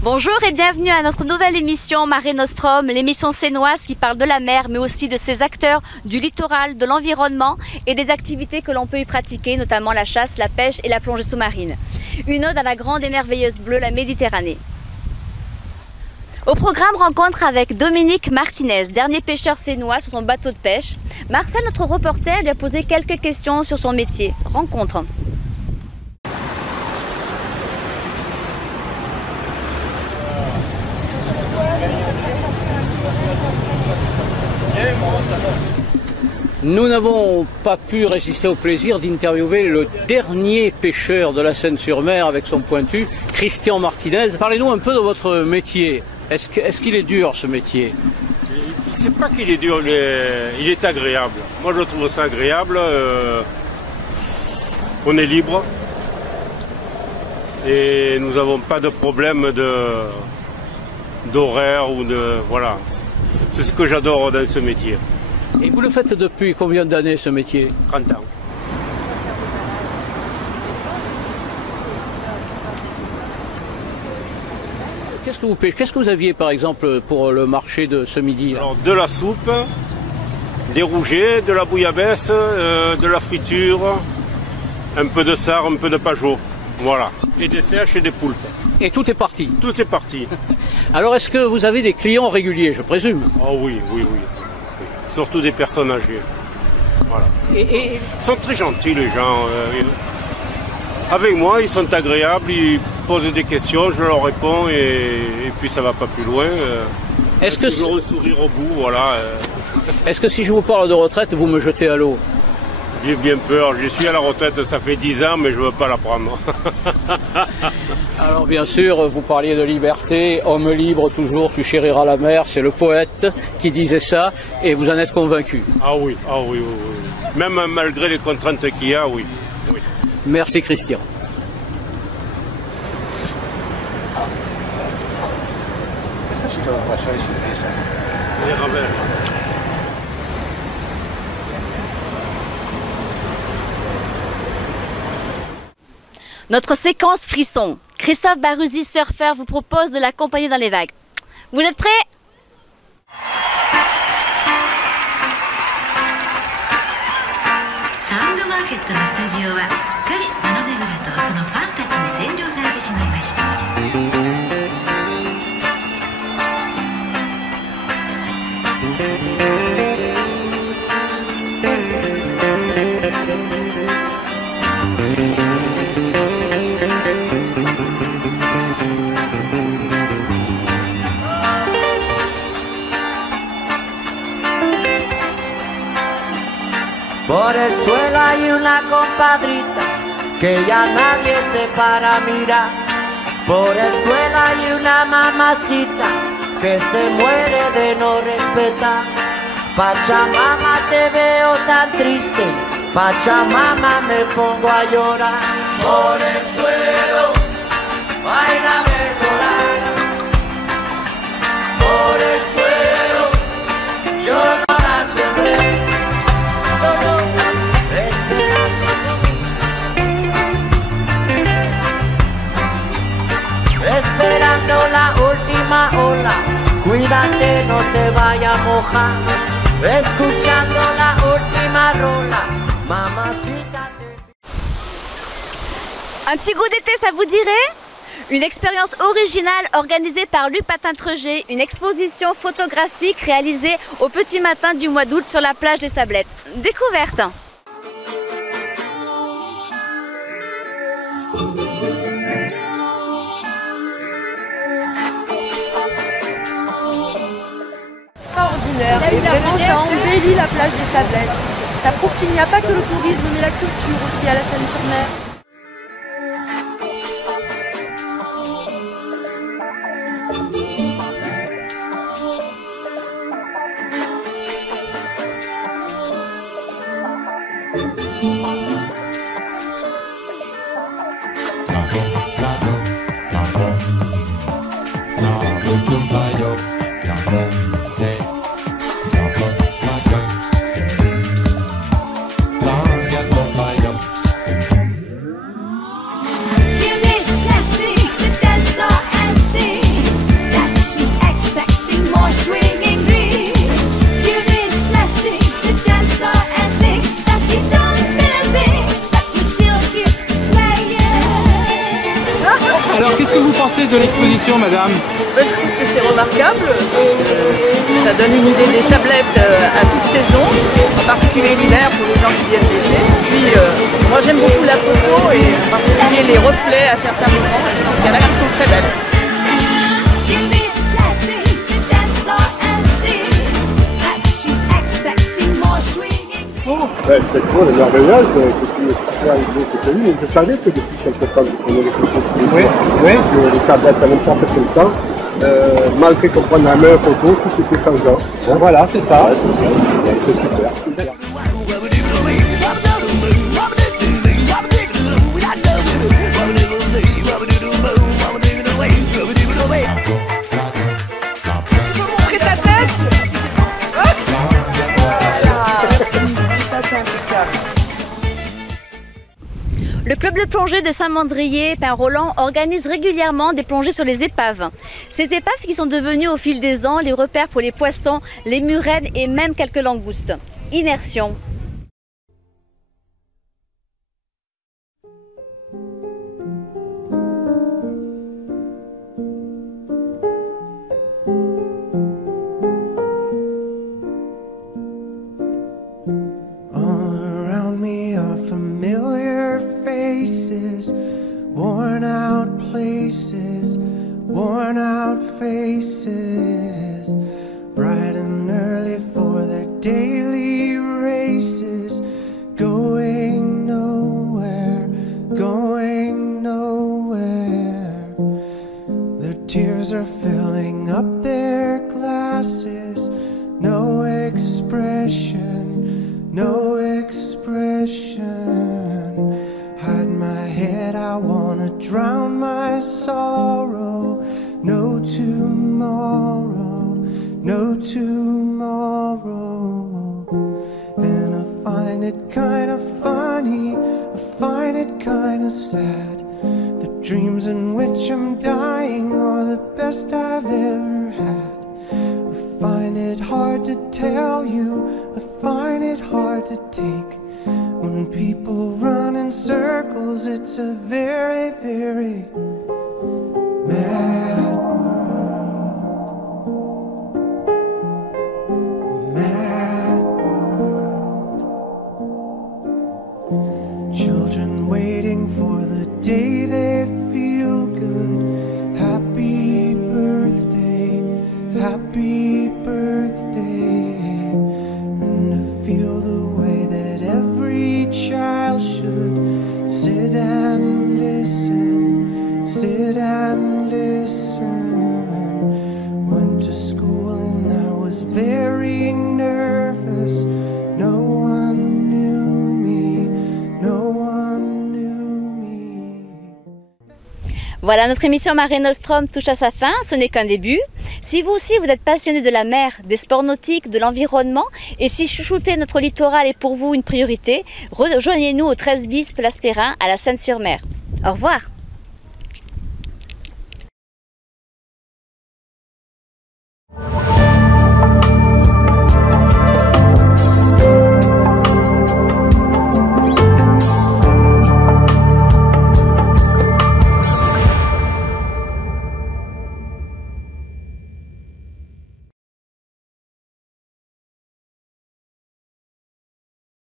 Bonjour et bienvenue à notre nouvelle émission Mare Nostrum, l'émission sénoise qui parle de la mer mais aussi de ses acteurs, du littoral, de l'environnement et des activités que l'on peut y pratiquer, notamment la chasse, la pêche et la plongée sous-marine. Une ode à la grande et merveilleuse bleue, la Méditerranée. Au programme, rencontre avec Dominique Martinez, dernier pêcheur sénois sur son bateau de pêche. Marcel, notre reporter, lui a posé quelques questions sur son métier. Rencontre. Nous n'avons pas pu résister au plaisir d'interviewer le dernier pêcheur de la Seine-sur-Mer avec son pointu, Christian Martinez. Parlez-nous un peu de votre métier. Est-ce qu'il est dur, ce métier? C'est pas qu'il est dur, il est agréable. Moi, je trouve ça agréable. On est libre. Et nous n'avons pas de problème d'horaire ou de... Voilà. C'est ce que j'adore dans ce métier. Et vous le faites depuis combien d'années, ce métier? 30 ans. Qu'est-ce que vous pêchez? Qu'est-ce que vous aviez, par exemple, pour le marché de ce midi? Alors, de la soupe, des rougets, de la bouillabaisse, de la friture, un peu de sard, un peu de pajot. Voilà. Et des sèches et des poulpes. Et tout est parti? Tout est parti. Alors, est-ce que vous avez des clients réguliers, je présume? Oh oui. Surtout des personnes âgées. Voilà. Ils sont très gentils, les gens. Avec moi, ils sont agréables, ils posent des questions, je leur réponds et puis ça va pas plus loin. Est-ce que toujours le sourire au bout, voilà. Est-ce que si je vous parle de retraite, vous me jetez à l'eau? J'ai bien peur, je suis à la retraite, ça fait 10 ans, mais je ne veux pas la prendre. Alors bien sûr, vous parliez de liberté, homme libre toujours, tu chériras la mer, c'est le poète qui disait ça, et vous en êtes convaincu? Ah oui. Même malgré les contraintes qu'il y a, oui. Merci Christian. Notre séquence frisson. Christophe Baruzzi, surfeur, vous propose de l'accompagner dans les vagues. Vous êtes prêts? Por el suelo hay una compadrita que ya nadie se para a mirar. Por el suelo hay una mamacita que se muere de no respetar. Pachamama, te veo tan triste, Pachamama, me pongo a llorar. Por el suelo baila verdolaga. Por el suelo yo no la sembré. Esperando la última ola, cuídate, no te vaya a mojar. Escuchando la última rola, mamacita. Un petit goût d'été, ça vous dirait? Une expérience originale organisée par Lupatin Treget, une exposition photographique réalisée au petit matin du mois d'août sur la plage des Sablettes. Découverte. Extraordinaire, et vraiment ça embellit la plage des Sablettes. Ça prouve qu'il n'y a pas que le tourisme mais la culture aussi à la Seine-sur-Mer. que vous pensez de l'exposition, madame? Je trouve que c'est remarquable, parce que ça donne une idée des sablettes à toute saison, en particulier l'hiver pour les gens qui viennent l'été. Puis moi j'aime beaucoup la photo et en particulier les reflets à certains moments. Il y en a qui sont très belles. Cette tour est merveilleuse, c'est connu. Je savais que depuis quelque temps, je prenais les photos tous les jours. Oui. Les sablettes à n'importe quel temps. Malgré qu'on prenne la même photo, tout était changeant. Bon, voilà, c'est ça. C'est super. Le club de plongée de Saint-Mandrier, Pin-Rolland, organise régulièrement des plongées sur les épaves. Ces épaves qui sont devenues au fil des ans les repères pour les poissons, les murènes et même quelques langoustes. Immersion. Worn out faces, bright and early for their daily races, going nowhere, going nowhere. Their tears are filling up their glasses, no expression, no expression. Hide my head, I wanna drown my sorrow. No tomorrow, no tomorrow. And I find it kind of funny, I find it kind of sad. The dreams in which I'm dying are the best I've ever had. I find it hard to tell you, I find it hard to take. When people run in circles, it's a very, very mad world. Mad world. Children waiting for the day they feel good. Happy birthday, happy birthday. And to feel the way that every child should sit and listen, sit and listen. Went to school and I was very nervous. No one knew me, no one knew me. Voilà, notre émission Mare Nostrum touche à sa fin, ce n'est qu'un début. Si vous aussi vous êtes passionné de la mer, des sports nautiques, de l'environnement, et si chouchouter notre littoral est pour vous une priorité, rejoignez-nous au 13 bis Place Perrin à la Seine-sur-Mer. Au revoir.